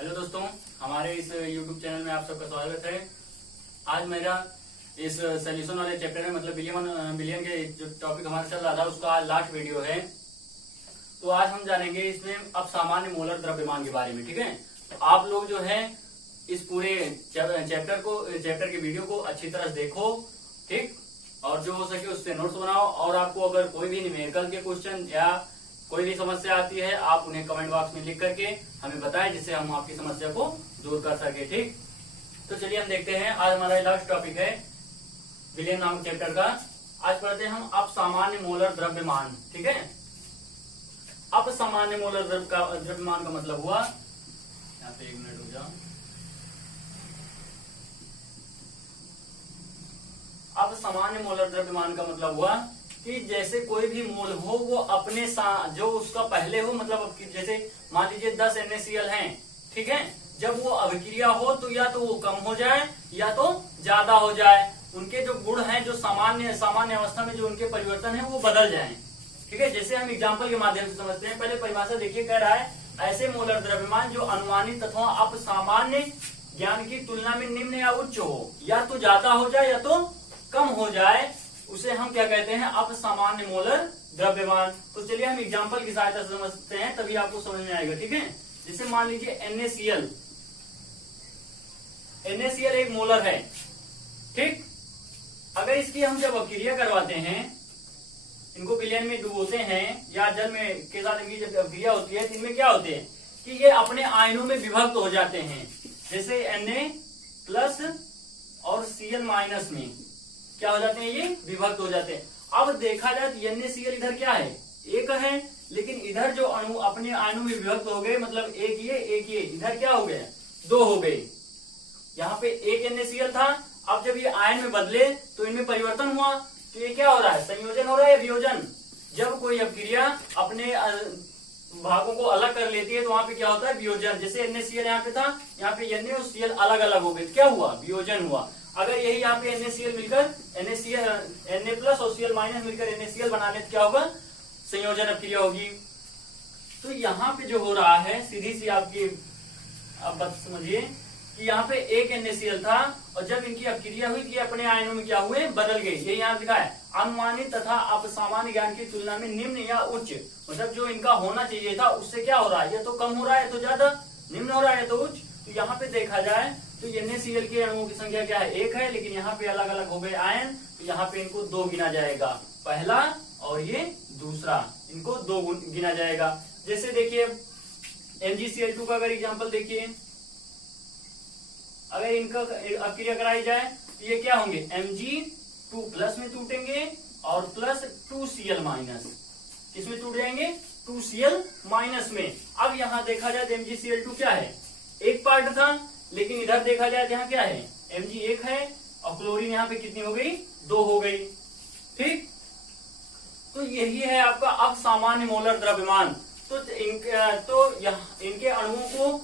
Hello दोस्तों, हमारे इस YouTube चैनल में आप सबका स्वागत है। आज मेरा इस सोल्यूशन वाले चैप्टर में मतलब बिलियन के जो टॉपिक हमारा चल रहा था उसका आज लास्ट वीडियो है। तो आज हम जानेंगे इसमें अब सामान्य मोलर द्रव्यमान के बारे में। ठीक है, तो आप लोग जो है इस पूरे चैप्टर के वीडियो को अच्छी तरह देखो, ठीक, और जो हो सके उससे नोट्स बनाओ। और आपको अगर कोई भी न्यूमेरिकल के क्वेश्चन या कोई भी समस्या आती है आप उन्हें कमेंट बॉक्स में लिख करके हमें बताएं, जिससे हम आपकी समस्या को दूर कर सके। ठीक, तो चलिए हम देखते हैं। आज हमारा लास्ट टॉपिक है विलियन नामक चैप्टर का। आज पढ़ते हैं हम अब सामान्य मोलर द्रव्यमान। ठीक है, अब सामान्य मोलर द्रव्यमान का मतलब हुआ, यहाँ पे 1 मिनट रुक जाओ। अब सामान्य मोलर द्रव्यमान का मतलब हुआ कि जैसे कोई भी मोल हो वो अपने जो उसका पहले हो, मतलब जैसे मान लीजिए 10 NaCl हैं, ठीक है, जब वो अभिक्रिया हो तो या तो वो कम हो जाए या तो ज्यादा हो जाए। उनके जो गुण हैं, जो सामान्य अवस्था में जो उनके परिवर्तन है वो बदल जाएं। ठीक है, जैसे हम एग्जाम्पल के माध्यम से समझते हैं। पहले परिभाषा देखिए, कह रहा है ऐसे मोलर द्रव्यमान जो अनुमानित तथा अप सामान्य ज्ञान की तुलना में निम्न या उच्च हो, या तो ज्यादा हो जाए या तो कम हो जाए, उसे हम क्या कहते हैं, अप सामान्य मोलर द्रव्यमान। तो चलिए हम एग्जाम्पल की सहायता से समझते हैं, तभी आपको समझ में आएगा। ठीक है, जैसे मान लीजिए NaCl एक मोलर है, ठीक। अगर इसकी हम जब अपक्रिया करवाते हैं, इनको विलयन में डुबोते हैं या जल में के साथ इनकी जब अपक्रिया होती है तो इनमें क्या होते हैं कि ये अपने आयनों में विभक्त हो जाते हैं। जैसे Na+ और Cl- में क्या हो जाते हैं, ये विभक्त हो जाते हैं। अब देखा जाए तो NaCl इधर क्या है, एक है, लेकिन इधर जो अणु अपने अणु में विभक्त हो गए, मतलब एक ये इधर क्या हो गए, 2 हो गए। यहाँ पे एक NaCl था, अब जब ये आयन में बदले तो इनमें परिवर्तन हुआ, तो ये क्या हो रहा है, संयोजन हो रहा है या वियोजन। जब कोई अपक्रिया अपने भागों को अलग कर लेती है तो वहां पे क्या होता है, वियोजन। जैसे NaCl यहाँ पे था, यहाँ पे Na और Cl अलग अलग हो गए, क्या हुआ, वियोजन हुआ। अगर यही यहाँ पे NaCl मिलकर Na+ और Cl- मिलकर NaCl बना ले तो क्या होगा, संयोजन अपक्रिया होगी। तो यहाँ पे जो हो रहा है, सीधी सी आपकी अब बात समझिए कि यहाँ पे एक NaCl था और जब इनकी अपक्रिया हुई कि अपने आयनों में क्या हुए, बदल गए। ये यहाँ लिखा है अनुमानित तथा अपसामान्य ज्ञान की तुलना में निम्न या उच्च, मतलब जो इनका होना चाहिए था उससे क्या हो रहा है, या तो कम हो रहा है या तो ज्यादा, निम्न हो रहा है या तो उच्च। तो यहाँ पे देखा जाए तो NaCl के अणुओं की संख्या क्या है, 1 है, लेकिन यहाँ पे अलग अलग हो गए आयन, तो यहाँ पे इनको 2 गिना जाएगा, पहला और ये दूसरा, इनको 2 गिना जाएगा। जैसे देखिए MgCl2 का अगर एग्जाम्पल देखिए, अगर इनका अपक्रिया कराई जाए तो ये क्या होंगे, Mg2+ में टूटेंगे और +2Cl-, किसमें टूट जाएंगे, 2Cl- में। अब यहाँ देखा जाए तो MgCl2 क्या है, एक पार्ट था, लेकिन इधर देखा जाए तो यहाँ क्या है, Mg 1 है और क्लोरीन यहाँ पे कितनी हो गई, 2 हो गई। ठीक, तो यही है आपका अब सामान्य मोलर द्रव्यमान। तो इनके अणुओं को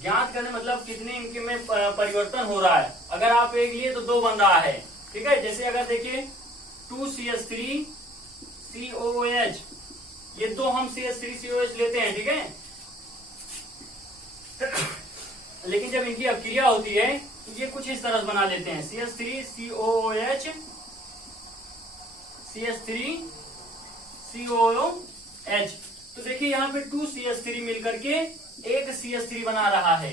ज्ञात करने, मतलब कितने इनके में परिवर्तन हो रहा है। अगर आप एक लिए तो 2 बन रहा है, ठीक है। जैसे अगर देखिए 2CH3 COOH, ये 2 हम CH3 COOH लेते हैं, ठीक है। लेकिन जब इनकी अपक्रिया होती है तो ये कुछ इस तरह बना लेते हैं, CH3 COOH CH3 COOH। तो देखिए यहाँ पे 2 CH3 मिलकर के एक CH3 बना रहा है।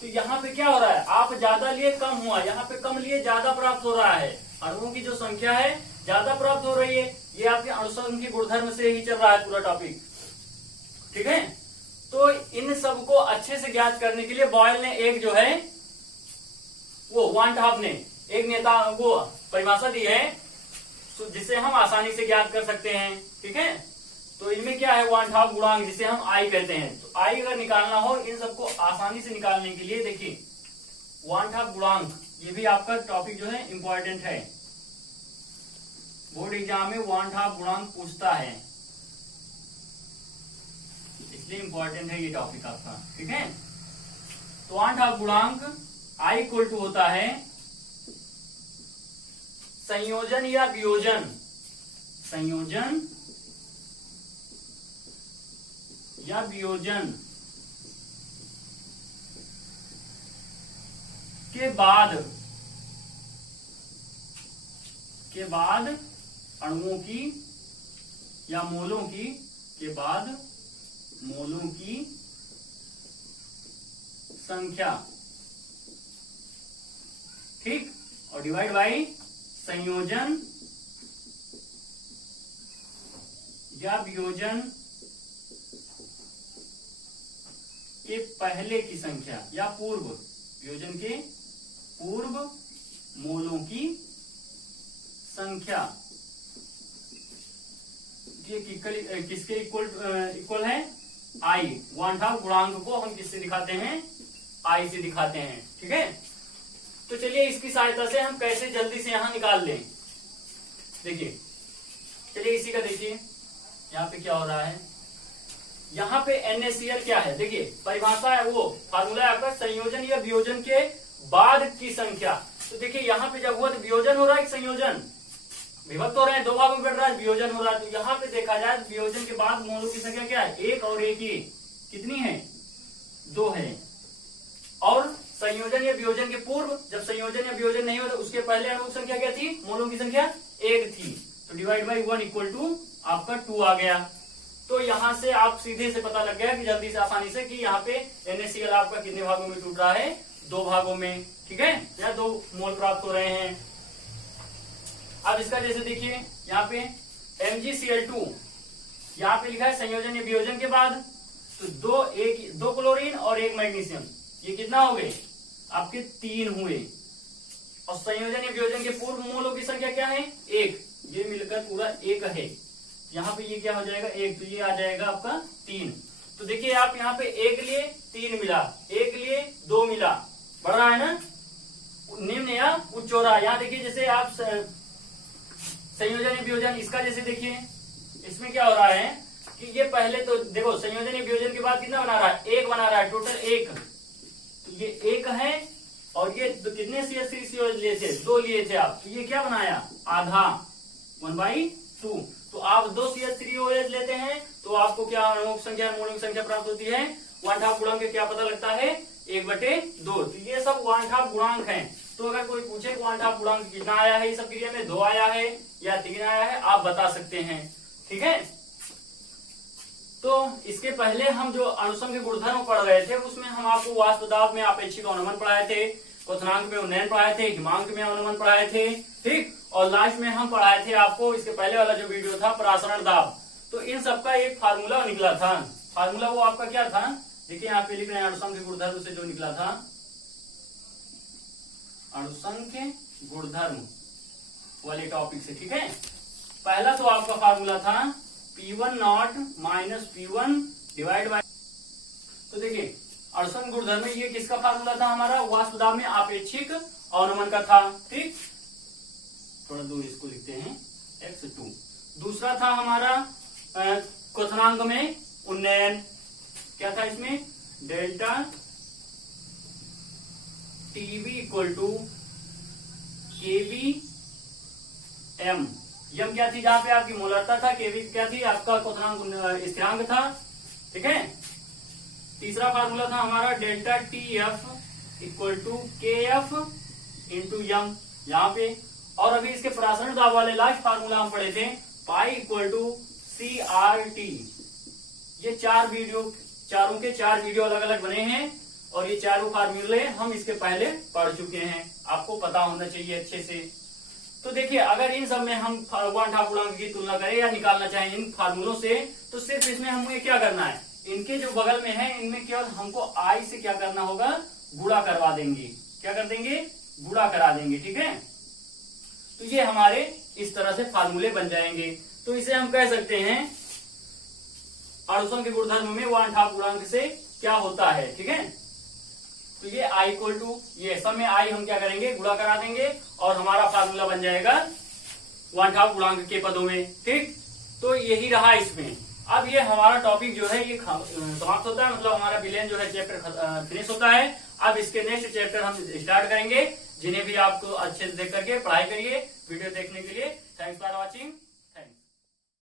तो यहाँ पे क्या हो रहा है, आप ज्यादा लिए कम हुआ, यहाँ पे कम लिए ज्यादा प्राप्त हो रहा है। अणुओं की जो संख्या है ज्यादा प्राप्त हो रही है। ये आपके अणुसंघ की गुणधर्म से ही चल रहा है पूरा टॉपिक, ठीक है। तो इन सबको अच्छे से ज्ञात करने के लिए बॉयल ने एक जो है वो वान टॉप ने एक नेता वो परिभाषा दी है, जिसे हम आसानी से ज्ञात कर सकते हैं, ठीक है। तो इनमें क्या है, वान टॉप गुणांक, जिसे हम I कहते हैं। तो I अगर निकालना हो इन सबको आसानी से निकालने के लिए, देखिए वान टॉप गुणांक, ये भी आपका टॉपिक जो है इंपॉर्टेंट है, बोर्ड एग्जाम में वान टॉप गुणांक पूछता है, इसलिए इंपॉर्टेंट है ये टॉपिक आपका, ठीक है। तो वान टॉप गुणांक I = होता है संयोजन या वियोजन, संयोजन या वियोजन के बाद अणुओं की या मोलों की संख्या, ठीक, और डिवाइड बाई संयोजन या वियोजन के पहले की संख्या या पूर्व वियोजन के पूर्व मोलों की संख्या। ये किसके इक्वल है? आई। 1/2 गुणांक को हम किससे दिखाते हैं? आई से दिखाते हैं, ठीक है। तो चलिए इसकी सहायता से हम कैसे जल्दी से यहां निकाल लें। देखिए, चलिए इसी का देखिए यहाँ पे क्या हो रहा है। यहाँ पे NaCl क्या है? देखिए परिभाषा है, वो फार्मूला है आपका संयोजन या वियोजन के बाद की संख्या। तो देखिए यहाँ पे जब हुआ तो वियोजन हो रहा है कि संयोजन? विभक्त हो रहे हैं, दो भागों में बढ़ रहा है, वियोजन हो रहा है। तो यहाँ पे देखा जाए तो वियोजन के बाद मोलों की संख्या क्या है? 1 और 1 ही कितनी है? 2 है। और संयोजन या वियोजन के पूर्व, जब संयोजन या वियोजन नहीं होता उसके पहले अणु की संख्या क्या थी? मोलों की संख्या 1 थी। तो डिवाइड बाई 1 इक्वल टू आपका 2 आ गया। तो यहां से आप सीधे से पता लग गया कि जल्दी से आसानी से कि यहाँ पे NaCl आपका कितने भागों में टूट रहा है? 2 भागों में, ठीक है, या 2 मोल प्राप्त हो रहे हैं। अब इसका जैसे देखिए यहाँ पे MgCl2, यहाँ पे लिखा है संयोजन या वियोजन के बाद, तो 2 क्लोरीन और 1 मैग्नीशियम, ये कितना हो गए? आपके 3 हुए। और संयोजन या वियोजन के पूर्व मोलों की संख्या क्या है? 1। ये मिलकर पूरा 1 है। यहाँ पे ये क्या हो जाएगा? 1, तो ये आ जाएगा आपका 3। तो देखिए आप यहाँ पे 1 लिए 3 मिला, 1 लिए 2 मिला, बढ़ रहा है ना, निम्न या उच्च हो रहा है। यहाँ देखिए जैसे आप संयोजन या वियोजन, इसका जैसे देखिए इसमें क्या हो रहा है कि ये पहले तो देखो संयोजन या वियोजन के बाद कितना बना रहा है? 1 बना रहा है, टोटल 1। तो ये 1 है और ये तो कितने CH3COH लिए थे? 2 लिए थे आप, तो ये क्या बनाया? आधा, 1/2। तो आप 2 CH3OH लेते हैं तो आपको क्या अणुओं की संख्या, मोलों की संख्या प्राप्त होती है? 1/2 गुणांक क्या पता लगता है? 1/2। तो ये सब 1/2 गुणांक हैं। तो अगर कोई पूछे 1/2 गुणांक कितना आया है इस सब क्रिया में, 2 आया है या 3 आया है, आप बता सकते हैं, ठीक है। तो इसके पहले हम जो अणुसंघ के गुणधर्म पढ़ रहे थे उसमें हम आपको वाष्प दाब में आपेक्षिक अवनमन पढ़ाए थे, क्वथनांक में उन्नयन पढ़ाए थे, हिमांक में अवनमन पढ़ाए थे, ठीक। और लास्ट में हम पढ़ाए थे आपको इसके पहले वाला जो वीडियो था प्रासरण दाब। तो इन सबका एक फार्मूला निकला था। फार्मूला वो आपका क्या था? देखिए यहाँ पे लिख रहे हैं अणुसंघ के गुणधर्म से जो निकला था, अणुसंघ के गुणधर्म वाले टॉपिक से, ठीक है। पहला तो आपका फार्मूला था P1 minus P1 divide by, तो देखिए अणुसंघ गुणधर्म में ये किसका फार्मूला था? हमारा वाष्प दाब में आपेक्षिक अवनमन का था, ठीक। थोड़ा दूर इसको लिखते हैं x2। दूसरा था हमारा क्वथनांक में उन्नयन, क्या था इसमें? Delta TB equal to KB M। यम क्या थी? जहां पे आपकी मोलरता था, केवी क्या थी? आपका क्वथनांक स्थिरांक था, ठीक है। तीसरा फार्मूला था हमारा delta TF equal to KF into m, यहाँ पे। और अभी इसके प्रासरण दाब वाले लास्ट फार्मूला हम पढ़े थे, पाई इक्वल टू CRT। ये चारों के 4 वीडियो अलग अलग बने हैं और ये चारों फार्मूले हम इसके पहले पढ़ चुके हैं, आपको पता होना चाहिए अच्छे से। तो देखिए अगर इन सब में हम 1/2 गुणांक की तुलना करें या निकालना चाहें इन फार्मूलों से, तो सिर्फ इसमें हमें क्या करना है? इनके जो बगल में है इनमें केवल हमको आई से क्या करना होगा? गुणा करवा देंगे। क्या कर देंगे? गुणा करा देंगे, ठीक है। तो ये हमारे इस तरह से फार्मूले बन जाएंगे। तो इसे हम कह सकते हैं अणुसंघ के गुणधर्म में 1/2 गुणांक से क्या होता है, ठीक है। तो ये I इक्वल टू, ये सब में I हम क्या करेंगे? गुणा करा देंगे और हमारा फार्मूला बन जाएगा 1/2 गुणांक के पदों में, ठीक। तो यही रहा इसमें। अब ये हमारा टॉपिक जो है ये समाप्त होता है, मतलब हमारा विलयन जो है चैप्टर फिनिश होता है। अब इसके नेक्स्ट चैप्टर हम स्टार्ट करेंगे, जिन्हें भी आपको अच्छे से देख करके पढ़ाई करिए। वीडियो देखने के लिए थैंक्स फॉर वॉचिंग।